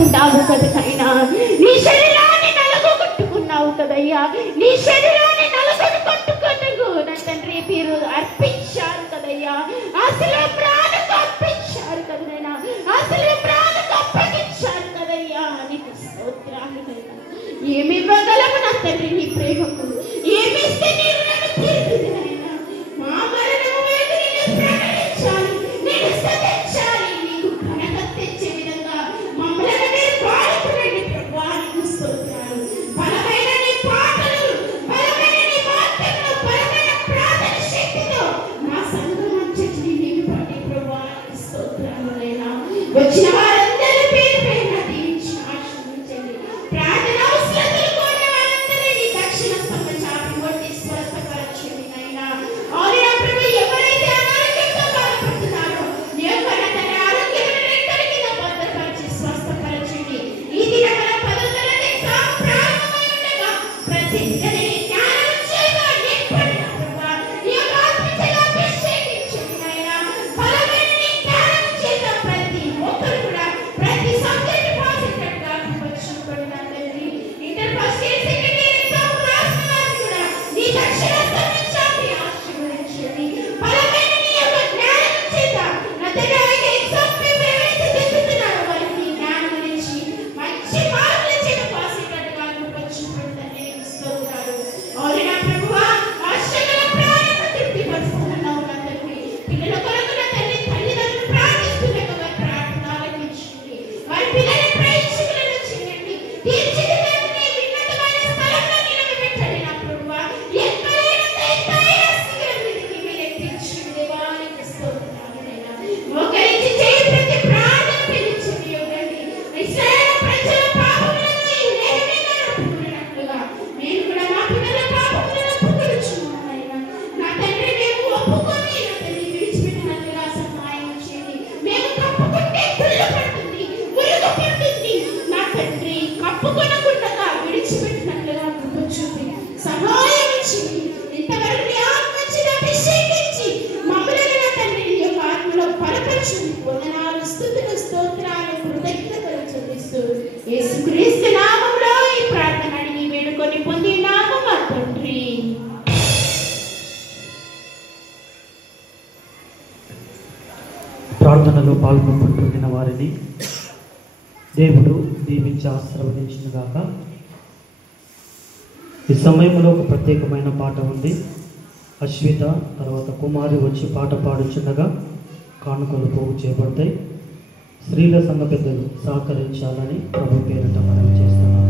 చేసుకున్నావు కదైనా, నీ శరీరాన్ని నలగొట్టుకున్నావు కదయ్యా, నీ శరీరాన్ని నలగొట్టుకుంటుకు నా తండ్రి మీరు అర్పించారు కదయ్యా, అసలు ప్రాణకు అర్పించారు కదైనా, అసలు ప్రాణకు అప్పగించారు కదయ్యా. నీకు స్తోత్రాలు కదయ్యా. ఏమి ఇవ్వగలము నా తండ్రి నీ ప్రేమకు, ఏమిస్తే నేను తీరుతుందైనా. మా మరణము వేదన నేను ప్రకటించాలి, నేను స్తుతించాలి, నీకు ఘనత తెచ్చే విధంగా మమ్మల్ని మీరు వాడుకునండి ప్రభువా. నీకు స్తోత్రాలు. బలమైన నీ పాటలు, బలమైన నీ వాక్యములు, బలమైన ప్రార్థన శక్తితో మా సంఘం అంతటిని నీవు పట్టి ప్రభువా. నీకు స్తోత్రాలు నైనా. వచ్చిన వారందరూ పేరు పేరున దీవించి ఆశీర్వదించండి. ప్రార్థన అవసరతలు కోరిన వారందరినీ దక్షిణ స్తంభ చాపి కొట్టి స్వస్థపరచండి నైనా. అవునా ప్రభు, ఎవరైతే అనారోగ్యంతో బాధపడుతున్నారో నీ యొక్క తన ఆరోగ్యమును రెక్కల కింద భద్రపరిచి స్వస్థపరచండి. ఈ దినమున 10వ తరగతి ఎగ్జామ్ ప్రారంభమై ఉండగా ప్రతి ఒక్కరిని జ్ఞానం చేత నింపండి ప్రభువా. నీ యొక్క ఆత్మచేత అభిషేకించండి నైనా. బలమైన నీ జ్ఞానం చేత ప్రతి ఒక్కరు కూడా ప్రతి సబ్జెక్ట్ పాస్ అయ్యేటట్టుగా కృపచూపండి నా తండ్రి. Inter first year second year exam రాసిన వారు కూడా నీ దక్షిణ స్థానం చాపి ఆశీర్వదించండి. బలమైన నీ యొక్క జ్ఞానం చేత నా తండ్రి అయితే ఎగ్జామ్ పేపర్ ఎవరైతే దిద్దుతున్నారో వారికి నీ జ్ఞానం ఇచ్చి మంచి మార్కుల చేత పాస్ అయ్యేటట్టుగా కృపచూపండి తండ్రి. నీకు స్తోత్రాలు. అవునా ప్రభువా, ఆశగల ప్రాణము తృప్తిపరుస్తున్నావు నా తండ్రి. పిల్లల కొరకు నా తండ్రి తల్లిదండ్రులు ప్రార్థిస్తున్నట్టు వారి ప్రార్థన ఆలకించండి. వారి పిల్లల ప్రయోజకులను చేయండి. తీర్చిదిద్దండి. ఉన్నతమైన స్థలంలో నిలబెట్టండి నా ప్రభువా. ఎక్కడైనా ఎత్తైన శిఖరం మీదకి మీరు ఎక్కించండి దేవా. నీకు స్తోత్రాలు నైనా. మోకరించి చేయి ప్రతి ప్రార్థన పిలిచండి ఇవ్వండి. ఇశ్రాయేలు ప్రజల పాపములను ఈ నేరుగా ఒప్పుకున్నట్లుగా మేము కూడా మా పిల్లల పాపములను ఒప్పుకొనుచున్నాము నైనా. నా తండ్రి మేము ఒప్పుకొని నా తండ్రి విడిచిపెట్టినట్లుగా సహాయం చేయండి. మేము కప్పుకుంటే కుళ్ళు పడుతుంది, మురుగు పడుతుంది. నా తండ్రి కప్పుకొనకుండా విడిచిపెట్టినట్లుగా కృప చూపి సహాయం చేయండి. ఇంతవరకు నీ ఆత్మ చేత అభిషేకించి మమ్మల్ని నా తండ్రి నీ యొక్క ఆత్మలో బలపరచండి. వందనాలు, స్తుతులు, స్తోత్రాలు, కృతజ్ఞతలు చెల్లిస్తూ యేసుక్రీస్తు నామములో ఈ ప్రార్థన అడిగి వేడుకొని పొందినాము మా తండ్రి. ప్రార్థనలో పాల్గొంటున్న వారిని దేవుడు దీవించి ఆశీర్వదించును గాక. ఈ సమయంలో ఒక ప్రత్యేకమైన పాట ఉంది. అశ్విత తర్వాత కుమారి వచ్చి పాట పాడుచుండగా కానుకలు పోగు చేయబడతాయి. స్త్రీల సంఘ పెద్దలు సహకరించాలని ప్రభు పేరిట మనం చేస్తున్నాం.